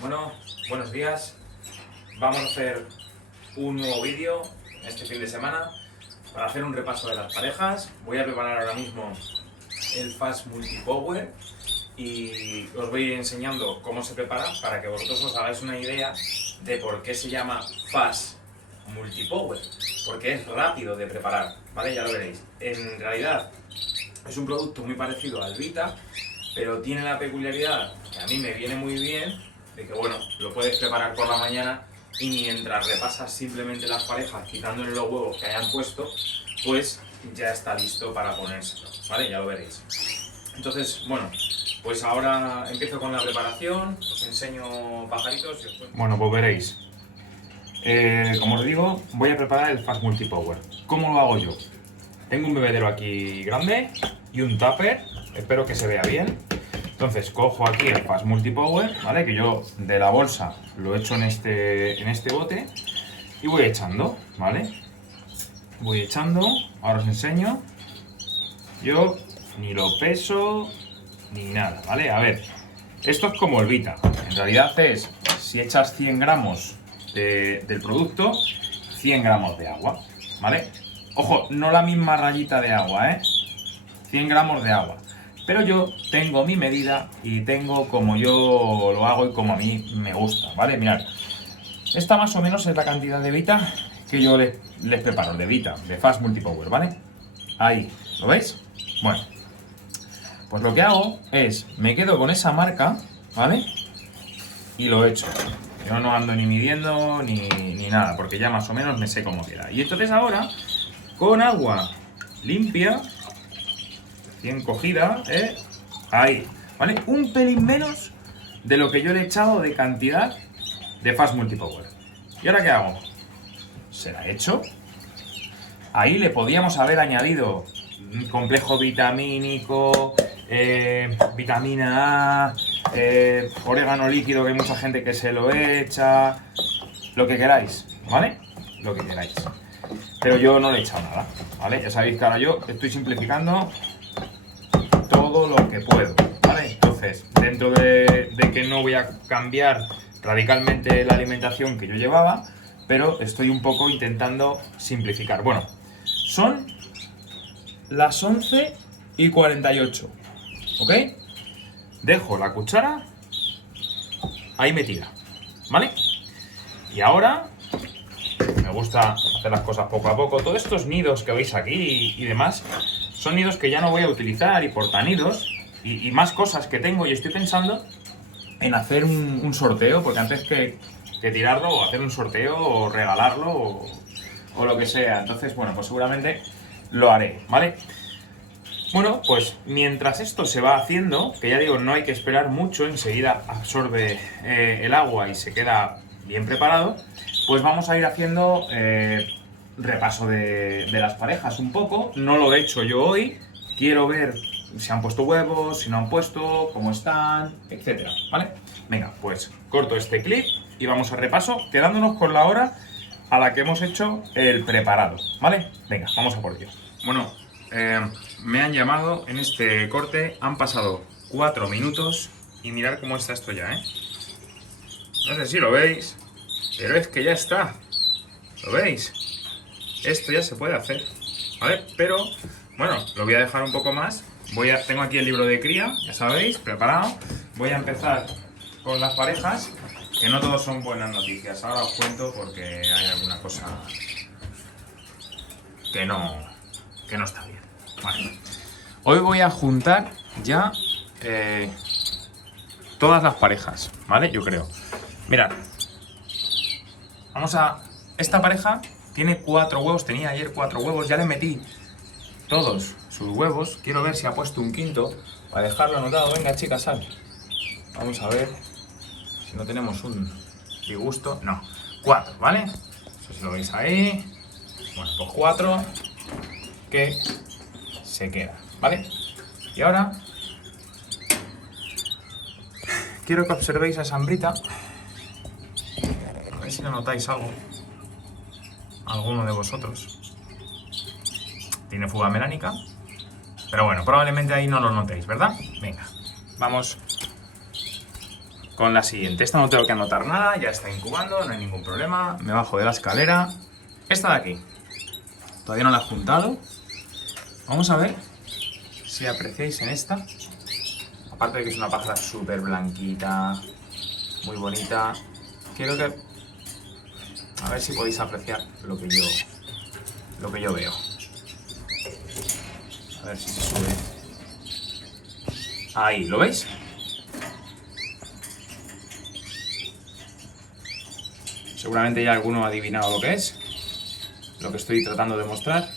Bueno, buenos días. Vamos a hacer un nuevo vídeo este fin de semana para hacer un repaso de las parejas. Voy a preparar ahora mismo el Fast Multipower y os voy a ir enseñando cómo se prepara para que vosotros os hagáis una idea de por qué se llama Fast Multipower, porque es rápido de preparar, ¿vale? Ya lo veréis. En realidad es un producto muy parecido al Vita, pero tiene la peculiaridad que a mí me viene muy bien, de que bueno, lo puedes preparar por la mañana y mientras repasas simplemente las parejas, quitándole los huevos que hayan puesto, pues ya está listo para ponérselo, ¿vale? Ya lo veréis. Entonces, bueno, pues ahora empiezo con la preparación, os enseño pajaritos y os cuento. Bueno, pues veréis. Como os digo, voy a preparar el Fast Multipower. ¿Cómo lo hago yo? Tengo un bebedero aquí grande y un tupper, espero que se vea bien. Entonces cojo aquí el Fast Multipower, ¿vale? Que yo de la bolsa lo echo en este bote y voy echando, ¿vale? Voy echando, ahora os enseño. Yo ni lo peso ni nada, ¿vale? A ver, esto es como el Vita. En realidad es, si echas 100 gramos del producto, 100 gramos de agua, ¿vale? Ojo, no la misma rayita de agua, 100 gramos de agua. Pero yo tengo mi medida y tengo como yo lo hago y como a mí me gusta, ¿vale? Mirad, esta más o menos es la cantidad de Vita que yo les preparo, de Vita, de Fast Multipower, ¿vale? Ahí, ¿lo veis? Bueno, pues lo que hago es, me quedo con esa marca, ¿vale? Y lo echo. Yo no ando ni midiendo ni nada, porque ya más o menos me sé cómo queda. Y entonces ahora, con agua limpia, bien cogida, ahí, ¿vale? Un pelín menos de lo que yo le he echado de cantidad de Fast Multipower. ¿Y ahora qué hago? Se la echo. Ahí le podíamos haber añadido un complejo vitamínico, vitamina A, orégano líquido, que hay mucha gente que se lo echa, lo que queráis, ¿vale? Lo que queráis. Pero yo no le he echado nada, ¿vale? Ya sabéis que ahora yo estoy simplificando todo lo que puedo, ¿vale? Entonces, dentro de que no voy a cambiar radicalmente la alimentación que yo llevaba, pero estoy un poco intentando simplificar. Bueno, son las 11:48, ¿ok? Dejo la cuchara ahí metida, ¿vale? Y ahora me gusta hacer las cosas poco a poco. Todos estos nidos que veis aquí y demás son nidos que ya no voy a utilizar, y portanidos y más cosas que tengo, y estoy pensando en hacer un sorteo, porque antes que tirarlo, o hacer un sorteo o regalarlo o lo que sea. Entonces, bueno, pues seguramente lo haré, ¿vale? Bueno, pues mientras esto se va haciendo, que ya digo, no hay que esperar mucho, enseguida absorbe el agua y se queda bien preparado, pues vamos a ir haciendo repaso de las parejas un poco. No lo he hecho yo hoy, quiero ver si han puesto huevos, si no han puesto, cómo están, etcétera, ¿vale? Venga, pues corto este clip y vamos al repaso, quedándonos con la hora a la que hemos hecho el preparado, ¿vale? Venga, vamos a por ello. Bueno, me han llamado en este corte, han pasado 4 minutos y mirad cómo está esto ya, No sé si lo veis, pero es que ya está. ¿Lo veis? Esto ya se puede hacer, ¿vale? Pero, bueno, lo voy a dejar un poco más. Tengo aquí el libro de cría, ya sabéis, preparado. Voy a empezar con las parejas, que no todos son buenas noticias. Ahora os cuento porque hay alguna cosa que no está bien. Vale. Hoy voy a juntar ya todas las parejas, ¿vale? Yo creo. Mirad. Esta pareja tiene 4 huevos, tenía ayer 4 huevos, ya le metí todos sus huevos. Quiero ver si ha puesto un quinto para dejarlo anotado. Venga, chicas, sal. Vamos a ver si no tenemos un disgusto. No, 4, ¿vale? Eso si lo veis ahí. Bueno, pues 4 que se quedan, ¿vale? Y ahora quiero que observéis a esa hembrita. A ver si no notáis algo. Alguno de vosotros. Tiene fuga melánica. Pero bueno, probablemente ahí no lo notéis, ¿verdad? Venga, vamos con la siguiente. Esta no tengo que anotar nada, ya está incubando, no hay ningún problema. Me bajo de la escalera. Esta de aquí. Todavía no la he juntado. Vamos a ver si apreciáis en esta. Aparte de que es una pájara súper blanquita, muy bonita. Quiero que... A ver si podéis apreciar lo que yo veo. A ver si se sube. Ahí, ¿lo veis? Seguramente ya alguno ha adivinado lo que es, lo que estoy tratando de mostrar.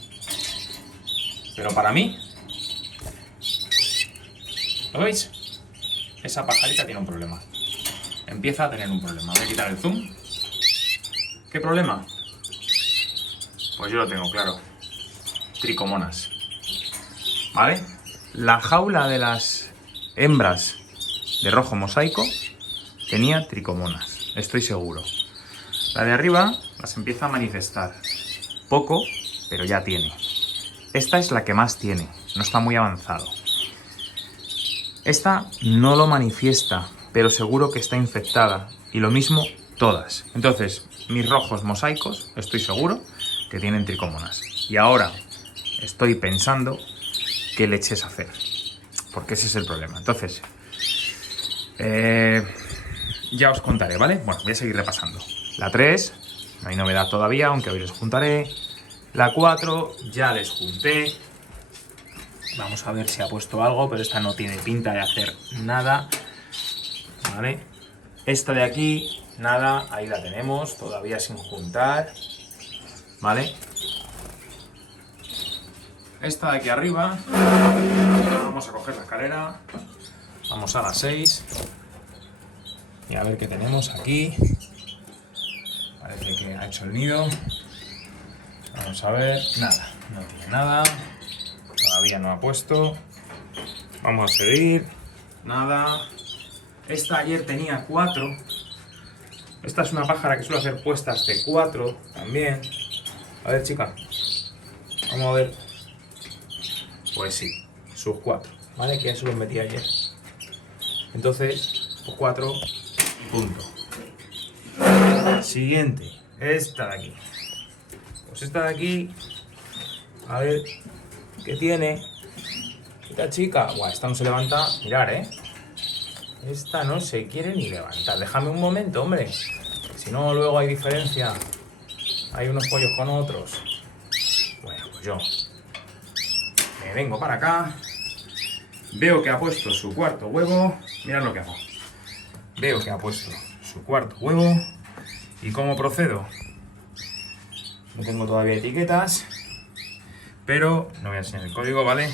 Pero para mí, ¿lo veis? Esa pajarita tiene un problema. Empieza a tener un problema. Voy a quitar el zoom. ¿Qué problema? Pues yo lo tengo claro. Tricomonas. ¿Vale? La jaula de las hembras de rojo mosaico tenía tricomonas, estoy seguro. La de arriba las empieza a manifestar. Poco, pero ya tiene. Esta es la que más tiene, no está muy avanzado. Esta no lo manifiesta, pero seguro que está infectada. Y lo mismo todas. Entonces, mis rojos mosaicos, estoy seguro que tienen tricomonas. Y ahora estoy pensando qué leches hacer. Porque ese es el problema. Entonces, ya os contaré, ¿vale? Bueno, voy a seguir repasando. La 3, no hay novedad todavía, aunque hoy les juntaré. La 4, ya les junté. Vamos a ver si ha puesto algo, pero esta no tiene pinta de hacer nada. ¿Vale? Esta de aquí, nada, ahí la tenemos, todavía sin juntar. ¿Vale? Esta de aquí arriba, vamos a coger la escalera. Vamos a la 6. Y a ver qué tenemos aquí. Parece que ha hecho el nido. Vamos a ver. Nada, no tiene nada. Todavía no ha puesto. Vamos a seguir. Nada. Esta ayer tenía 4. Esta es una pájara que suele hacer puestas de 4 también. A ver, chica. Vamos a ver. Pues sí, sus 4. ¿Vale? Que ya se los metí ayer. Entonces, pues 4. Punto. Siguiente. Esta de aquí. Pues esta de aquí. A ver. ¿Qué tiene? Esta chica. Buah, esta no se levanta. Mirar, Esta no se quiere ni levantar. Déjame un momento, hombre. Si no, luego hay diferencia. Hay unos pollos con otros. Bueno, pues yo me vengo para acá. Veo que ha puesto su cuarto huevo. Mirad lo que hago. Veo que ha puesto su cuarto huevo. ¿Y cómo procedo? No tengo todavía etiquetas. Pero no voy a enseñar el código, ¿vale?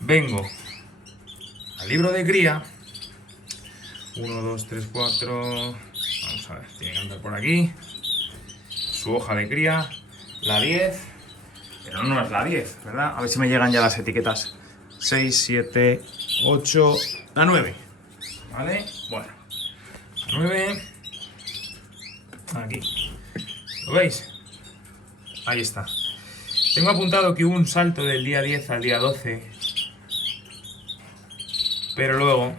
Vengo al libro de cría. 1, 2, 3, 4. Vamos a ver, tiene que andar por aquí. Su hoja de cría. La 10. Pero no es la 10, ¿verdad? A ver si me llegan ya las etiquetas. 6, 7, 8. La 9. ¿Vale? Bueno. La 9. Aquí. ¿Lo veis? Ahí está. Tengo apuntado que hubo un salto del día 10 al día 12. Pero luego,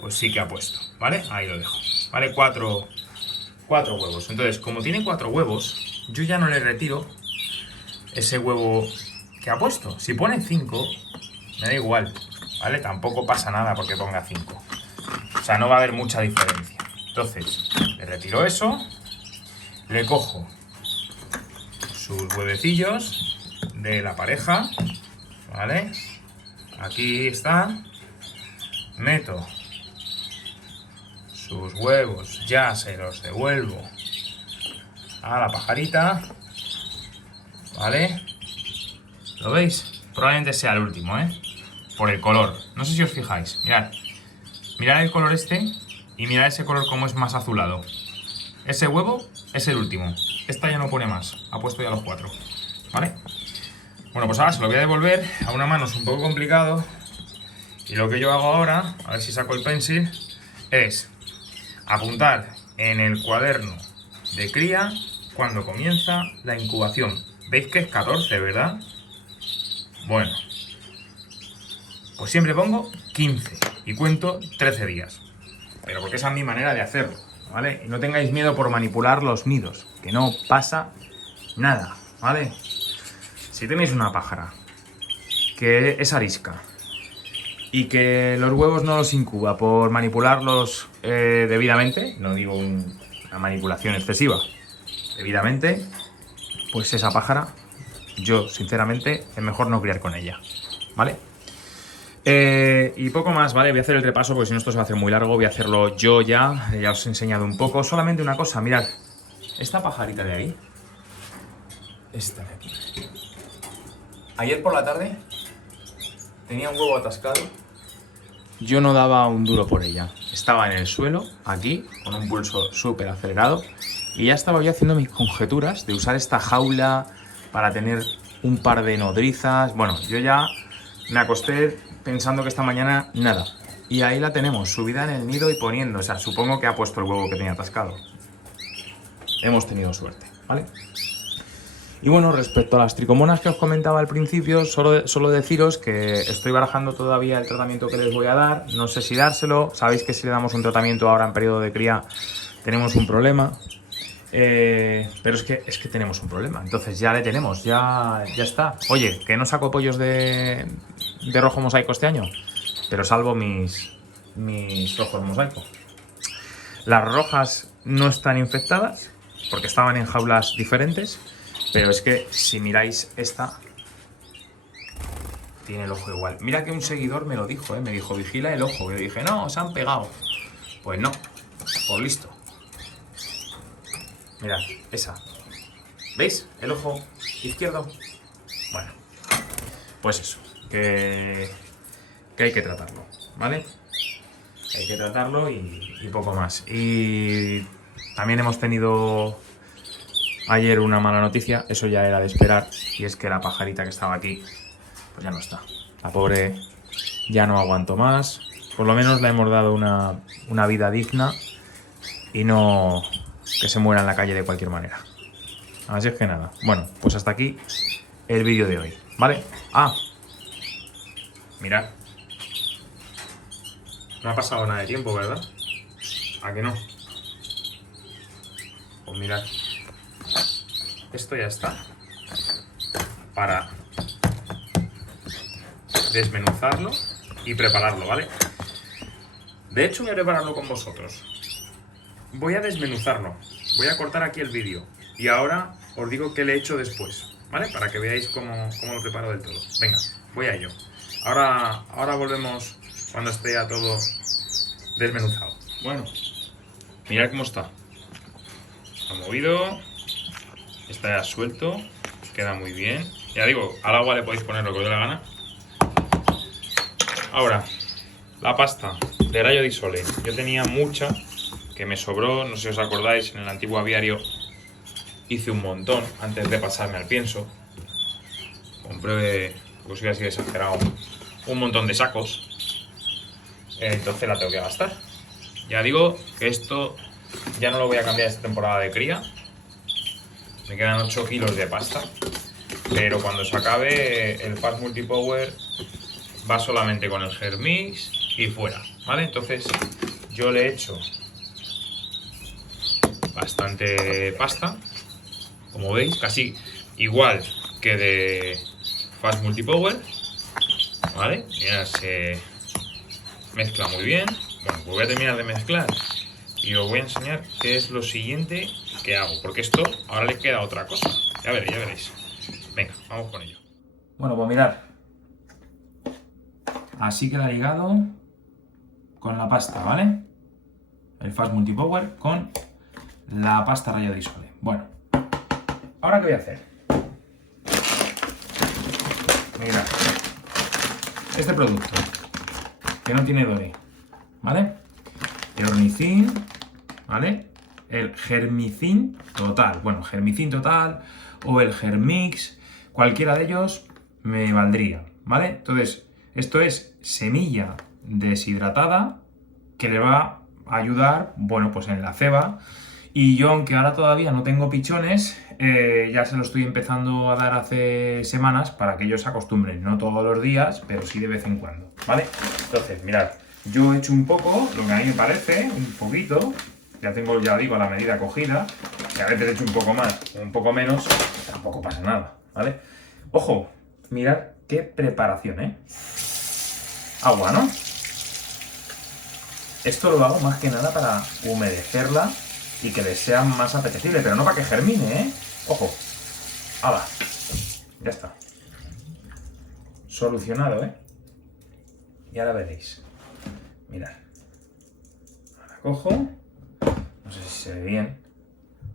pues sí que ha puesto, ¿vale? Ahí lo dejo, ¿vale? 4 huevos. Entonces, como tiene 4 huevos, yo ya no le retiro ese huevo que ha puesto. Si pone 5, me da igual, ¿vale? Tampoco pasa nada porque ponga 5. O sea, no va a haber mucha diferencia. Entonces, le retiro eso, le cojo sus huevecillos de la pareja, ¿vale? Aquí está. Meto sus huevos, ya se los devuelvo a la pajarita, ¿vale? ¿Lo veis? Probablemente sea el último, por el color. No sé si os fijáis. Mirad. Mirad el color este y mirad ese color como es más azulado. Ese huevo es el último. Esta ya no pone más. Ha puesto ya los 4. ¿Vale? Bueno, pues ahora se lo voy a devolver. A una mano es un poco complicado. Y lo que yo hago ahora, a ver si saco el pencil, es apuntar en el cuaderno de cría cuando comienza la incubación. ¿Veis que es 14, verdad? Bueno. Pues siempre pongo 15 y cuento 13 días. Pero porque esa es mi manera de hacerlo, ¿vale? Y no tengáis miedo por manipular los nidos, que no pasa nada, ¿vale? Si tenéis una pájara que es arisca y que los huevos no los incuba por manipularlos debidamente, no digo una manipulación excesiva, debidamente, pues esa pájara, yo sinceramente, es mejor no criar con ella, ¿vale? Y poco más, ¿vale? Voy a hacer el repaso porque si no esto se va a hacer muy largo. Voy a hacerlo yo ya os he enseñado un poco. Solamente una cosa, mirad, esta pajarita de ahí, esta de aquí, ayer por la tarde tenía un huevo atascado. Yo no daba un duro por ella. Estaba en el suelo, aquí, con un pulso súper acelerado. Y ya estaba yo haciendo mis conjeturas de usar esta jaula para tener un par de nodrizas. Bueno, yo ya me acosté pensando que esta mañana nada. Y ahí la tenemos, subida en el nido y poniendo. O sea, supongo que ha puesto el huevo que tenía atascado. Hemos tenido suerte, ¿vale? Y bueno, respecto a las tricomonas que os comentaba al principio, solo deciros que estoy barajando todavía el tratamiento que les voy a dar. No sé si dárselo. Sabéis que si le damos un tratamiento ahora en periodo de cría tenemos un problema. Pero es que tenemos un problema. Entonces ya le tenemos, ya está. Oye, que no saco pollos de rojo mosaico este año, pero salvo mis rojos mosaico. Las rojas no están infectadas porque estaban en jaulas diferentes. Pero es que si miráis esta, tiene el ojo igual. Mira que un seguidor me lo dijo, me dijo, vigila el ojo. Yo dije, no, se han pegado. Pues no, por listo. Mirad, esa. ¿Veis? El ojo izquierdo. Bueno, pues eso, que hay que tratarlo, ¿vale? Hay que tratarlo y poco más. Y también hemos tenido ayer una mala noticia, eso ya era de esperar, y es que la pajarita que estaba aquí, pues ya no está. La pobre ya no aguantó más, por lo menos le hemos dado una vida digna y no que se muera en la calle de cualquier manera. Así es que nada, bueno, pues hasta aquí el vídeo de hoy, ¿vale? Mirad, no ha pasado nada de tiempo, ¿verdad? ¿A que no? Pues mirad. Esto ya está para desmenuzarlo y prepararlo, ¿vale? De hecho voy a prepararlo con vosotros. Voy a desmenuzarlo. Voy a cortar aquí el vídeo. Y ahora os digo qué le he hecho después, ¿vale? Para que veáis cómo lo preparo del todo. Venga, voy a ello. Ahora volvemos cuando esté ya todo desmenuzado. Bueno, mirad cómo está. Ha movido. Está ya suelto, queda muy bien. Ya digo, al agua le podéis poner lo que os dé la gana. Ahora, la pasta de Rayo di Sole. Yo tenía mucha, que me sobró, no sé si os acordáis, en el antiguo aviario hice un montón antes de pasarme al pienso. Compré, pues soy así exagerado, un montón de sacos. Entonces la tengo que gastar. Ya digo que esto ya no lo voy a cambiar esta temporada de cría. Me quedan 8 kilos de pasta, pero cuando se acabe el Fast Multipower va solamente con el Germix y fuera, ¿vale? Entonces yo le he hecho bastante pasta, como veis, casi igual que de Fast Multipower, ¿vale? Ya se mezcla muy bien. Bueno, pues voy a terminar de mezclar y os voy a enseñar qué es lo siguiente que hago, porque esto ahora le queda otra cosa. Ya veréis. Venga, vamos con ello. Bueno, pues mirad. Así queda ligado con la pasta, ¿vale? El Fast Multipower con la pasta Rayo di Sole. Bueno, ¿ahora qué voy a hacer? Mirad. Este producto, que no tiene dore, ¿vale? El ornicin, ¿vale? El germicin total, bueno, germicin total o el germix, cualquiera de ellos me valdría, ¿vale? Entonces, esto es semilla deshidratada que le va a ayudar, bueno, pues en la ceba Y yo, aunque ahora todavía no tengo pichones, ya se lo estoy empezando a dar hace semanas para que ellos se acostumbren. No todos los días, pero sí de vez en cuando, ¿vale? Entonces, mirad, yo he hecho un poco, lo que a mí me parece, un poquito. Ya tengo, ya digo, la medida cogida. Que a veces he hecho un poco más o un poco menos, tampoco pasa nada, ¿vale? Ojo, mirad qué preparación, ¿eh? Agua, ¿no? Esto lo hago más que nada para humedecerla y que les sea más apetecible, pero no para que germine, ¿eh? Ojo. ¡Hala! Ya está. Solucionado, ¿eh? Y ahora veréis. Mirad. Ahora cojo. No sé si se ve bien.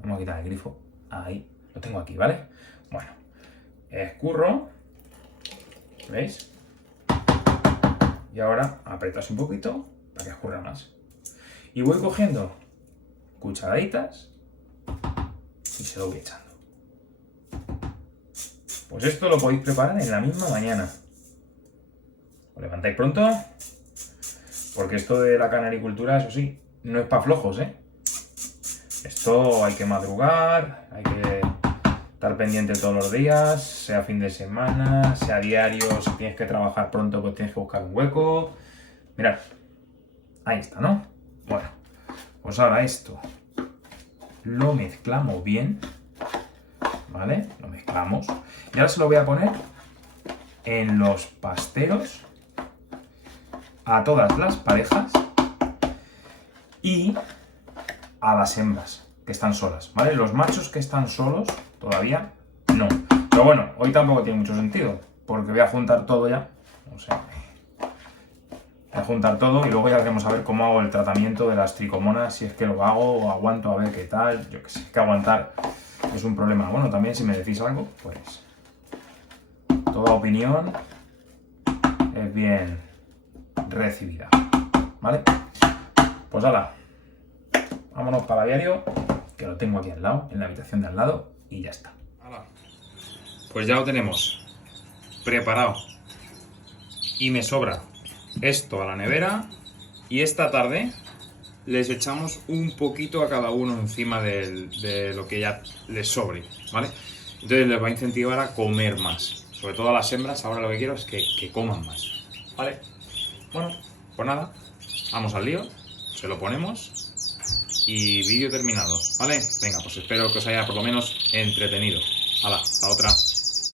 Vamos a quitar el grifo. Ahí. Lo tengo aquí, ¿vale? Bueno. Escurro. ¿Veis? Y ahora apretas un poquito para que escurra más. Y voy cogiendo cucharaditas y se lo voy echando. Pues esto lo podéis preparar en la misma mañana. Os levantáis pronto, porque esto de la canaricultura, eso sí, no es para flojos, ¿eh? Esto hay que madrugar, hay que estar pendiente todos los días, sea fin de semana, sea diario, si tienes que trabajar pronto, pues tienes que buscar un hueco. Mirad, ahí está, ¿no? Bueno, pues ahora esto lo mezclamos bien, ¿vale? Lo mezclamos. Y ahora se lo voy a poner en los pasteros a todas las parejas y a las hembras que están solas, ¿vale? Los machos que están solos todavía no. Pero bueno, hoy tampoco tiene mucho sentido, porque voy a juntar todo ya. O sea, voy a juntar todo y luego ya veremos a ver cómo hago el tratamiento de las tricomonas, si es que lo hago o aguanto a ver qué tal. Yo que sé, que aguantar es un problema. Bueno, también si me decís algo, pues toda opinión es bien recibida, ¿vale? Pues hala, vámonos para el aviario, que lo tengo aquí al lado, en la habitación de al lado, y ya está. Hala. Pues ya lo tenemos preparado y me sobra esto a la nevera y esta tarde les echamos un poquito a cada uno encima de lo que ya les sobre, ¿vale? Entonces les va a incentivar a comer más, sobre todo a las hembras. Ahora lo que quiero es que coman más, ¿vale? Bueno, pues nada, vamos al lío, se lo ponemos y vídeo terminado, ¿vale? Venga, pues espero que os haya por lo menos entretenido. Hala, hasta otra.